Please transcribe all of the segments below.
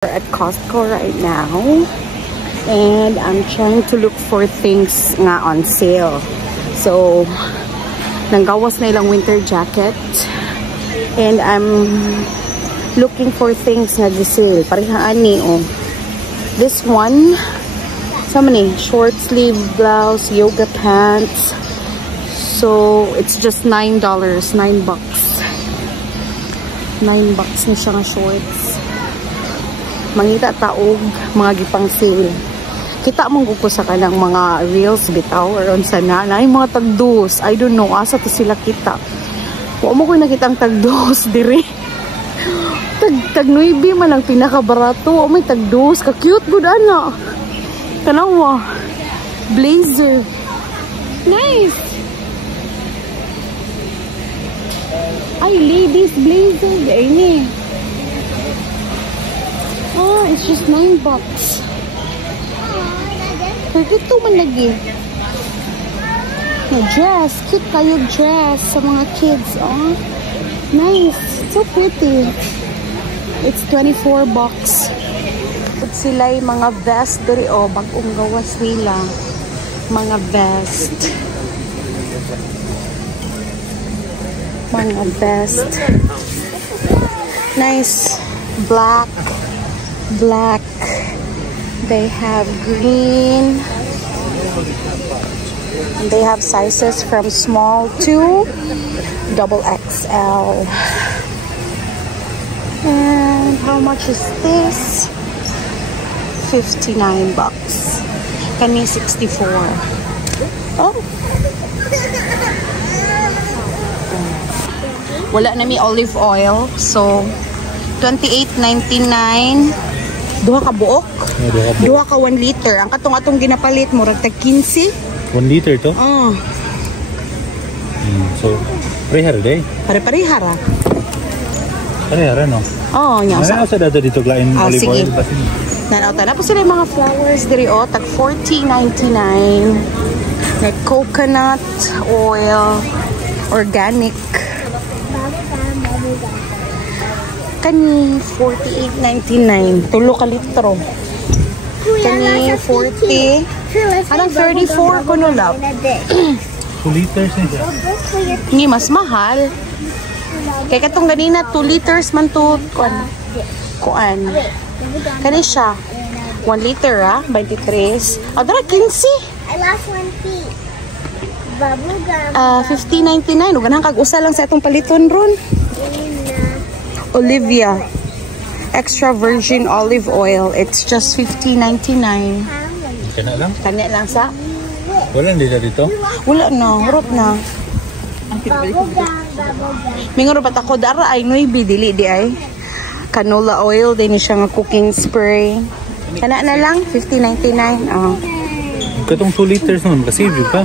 We're at Costco right now and I'm trying to look for things nga on sale. So nanggawas na ilang winter jacket and I'm looking for things na di-sale. Parehaan ni this one, so many short sleeve blouse, yoga pants. So it's just $9, $9 na siya nga shorts. Mangita taog mga gipang sale. Kita mong ko sa kanang mga reels bitaw or on sana na yung mga tagdos. I don't know asa to sila kita. Wa mo ko nakitang tagdos dire. Tag 9 man ang pinakabarato. O may tagdos ka cute gud ana. Kanawa. Blazer. Nice. Ay ladies blazer ini. Oh, it's just $9. Ito man lagi. Na dress. Cute kayo dress sa mga kids. Oh, nice. So pretty. It's $24. Put sila yung mga vest diri bagong gawas nila. Mga vest. Mga vest. Nice. Black. They have green. And they have sizes from small to XXL. And how much is this? $59. Kani 64. Oh. Wala na mi olive oil, so $28.99. Duha ka buok? Duha ka 1 liter. Ang katong ginapalit mo, ragtag 15. 1 liter to? So, parehara day? Parehara. Parehara, no? Oo, nya. Ano sa dito dito glain olive oil? Nanauta na po sila yung mga flowers diri tag $40.99. Like coconut oil, organic. Kani $48.99. Tulo ka litro. Kani 40. Anong 34 ko no lang. 2 liters niya. Hindi mas mahal. Kaya katong ganina 2 liters man to kuan. Kani siya 1 liter 23. Adra 15. I lost 1 piece. Bubblegum. $15.99. Uganang kag-usa lang sa atong paliton ron. Olivia extra virgin olive oil. It's just $15.99. Kana lang? Kana lang sa? Wala nila dito? Wala na, hurot na. Mingon ba ako dara ay nuibi dili di ay. Canola oil din siya nga cooking spray. Kana na lang $15.99. Katong 2 liters naman makasave ka.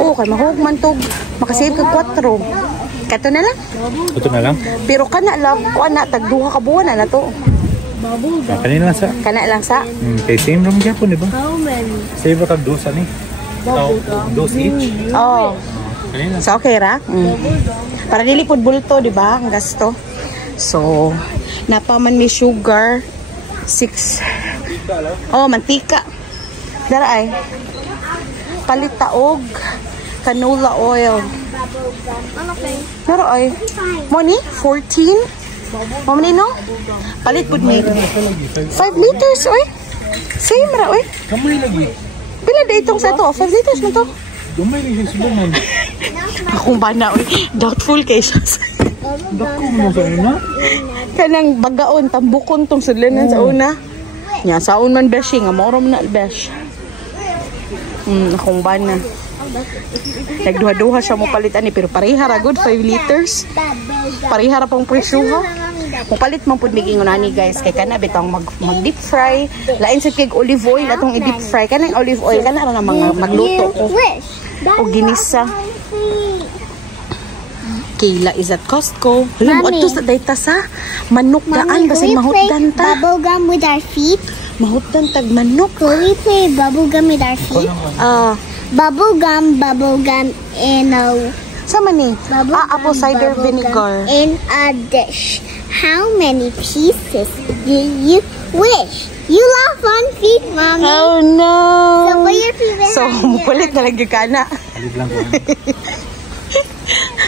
Oo, kay mahugman tog. Makasave ka 4. Kato na lang. Ito na lang? Pero kana lang, tag 2 ka buwan na to. Kanina lang sa? Kana lang sa? Kay same lang gyapon, di ba? How many? Save ka 2 ani. 2 each. Oh. Kanina. So okay ra? Para dili pud bulto, di ba? Ang gasto. So, napaman mi sugar 6. Oh, mantika. Dara ay. Palit taog canola oil. Pero ay, mo ni 14. Mo ni no? Palit pud mi 5 liters oy. Same ra oy. Kamay lagi. Pila day itong sa to? 5 liters man to. Dumay lagi sa subuman. Akong bana oy. Doubtful kay siya. Dako mo sa una. Kanang bagaon tambukon tong sudlanan sa una. Nya saon man beshi nga mao na besh. Akong bana. Nagduha-duha siya mo palitan ni pero parehara good 5 liters. Parehara pang presyo ha. Mupalit man pud migingon ani guys kay kana bitong mag deep fry. Lain sa kig olive oil atong i-deep fry kanang olive oil kana ra mga magluto ko. O ginisa. Kayla is at Costco. Alam mo to sa dayta sa manok daan basta mahutdan ta. Bubblegum with our feet. Mahutdan tag manok. Can we play bubblegum with our feet? Bubblegum, and Sama ni? Apple cider vinegar. in a dish. How many pieces do you wish? You lost one piece, Mommy. Oh no. So put your piece So, mukulit na lang yung kana. Alig lang ko.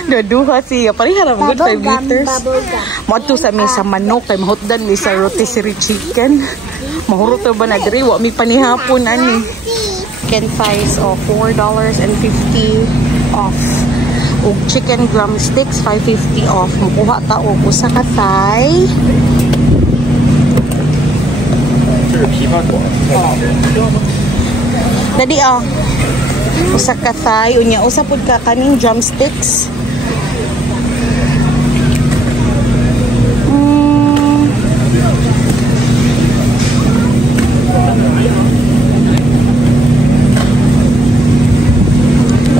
Naduha siya. Parihara mo good 5 liters. Bubblegum. Mato sa mi sa manok kay mahutdan mi sa rotisserie chicken. Mahurot ba na diri wa mi panihapon ani. Chicken thighs of $4.50 off. Ug chicken drumsticks $5.50 off. Mukuha ta og usa ka thigh. Dadi usa ka thigh unya usa pud ka kaning drumsticks.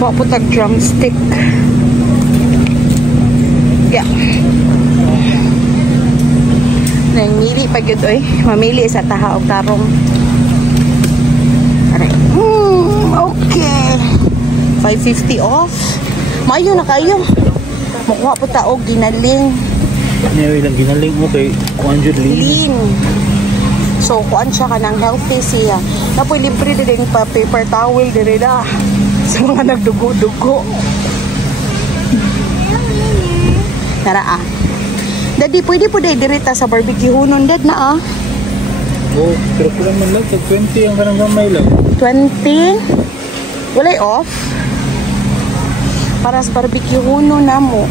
Kuha po tag drumstick. Yeah. Namili pa gyud oy. Mamili sa taha og tarong. Aray. Okay. $5.50 off. Mayo na kayo. Makuha po ta og ginaling. Niya lang ginaling mo kay 100 Lean. So kuan siya kanang healthy siya. Napoy libre din pa paper towel dire da. Sa mga nagdugo-dugo. Tara Daddy, pwede po dahil dirita sa barbecue hunon, Dad, na Oh, pero kulang man lang. 20 ang kanang gamay lang. 20? Walay off? Para sa barbecue hunon na mo.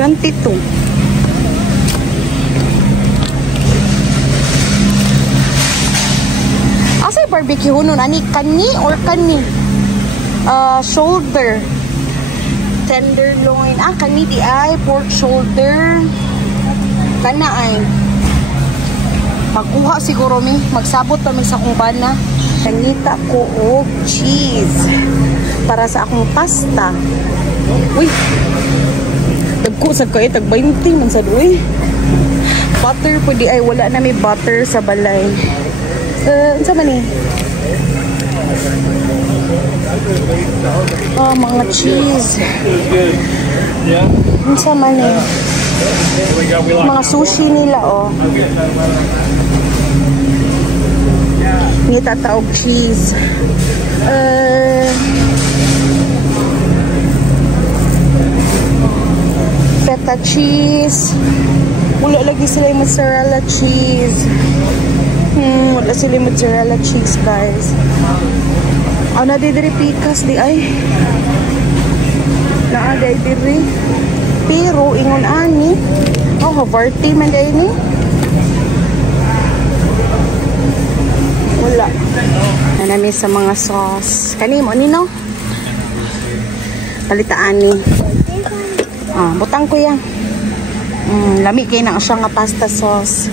22. Asa yung barbecue hunon? Ani, kani or kani? Shoulder. Tenderloin. Kani di ay. Pork shoulder. Kana ay. Magkuha siguro mi. Magsabot kami sa kumbana. Nangita ko og cheese. Para sa akong pasta. Uy. Tagko sa kayo. Tag 20 man sa duwi. Butter po di ay. Wala na may butter sa balay. Sa mani? Mga cheese. Sa mani? Mga sushi nila, Ngita taog cheese. Feta cheese. Wala lagi sila yung mozzarella cheese. Wala sila yung mozzarella cheese, guys. Na didiri pikas di ay. Naaday diri. Pero ingon ani. Havarti man day ni. Wala. Nanami sa mga sauce. Kani mo nino? Palitaan ni. Butang ko yan. Lami kay na siya nga pasta sauce.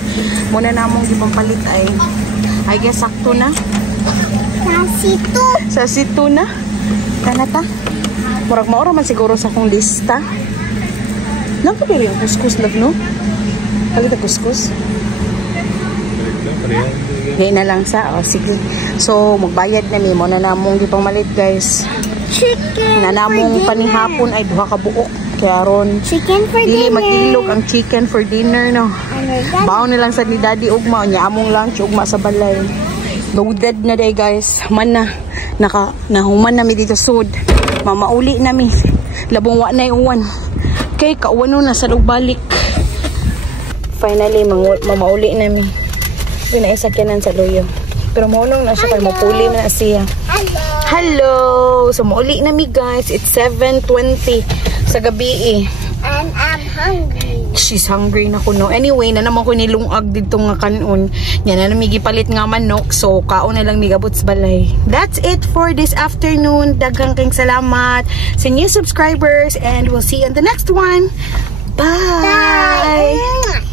Muna namong gibang palit ay. I guess sakto na. Sa sito na. Kanata. Murag maura man siguro sa akong lista. Nakapili yung kuskus lang, no? Palit ang kuskus. Ngayon na lang sa. Sige. So, magbayad na mo na namong gipang malit, guys. Chicken. Na namong panihapon ay duha ka buok. Kaya ron. Chicken for dili dinner. mag-ilog ang chicken for dinner, no? Baon na lang sa ni Daddy ugma. Nya among lunch ugma sa balay. Loaded na day, guys. Man na. Nahuman na mi dito sud. Mamauli na mi. Labong wa na uwan. Kay kauwano na sa lugbalik. Finally, mamauli na mi. Pinaisakyanan sa luyo. Pero maunong na siya kay mapuli na siya. Hello! So mauli na mi, guys. It's 7:20 sa gabi And I'm hungry. She's hungry na kuno. Anyway, na naman ko nilungag dito nga kanon. Yan na namin gipalit nga manok. So, kaon na lang migabot sa balay. That's it for this afternoon. Daghang kang salamat sa new subscribers. And we'll see you on the next one. Bye! Bye.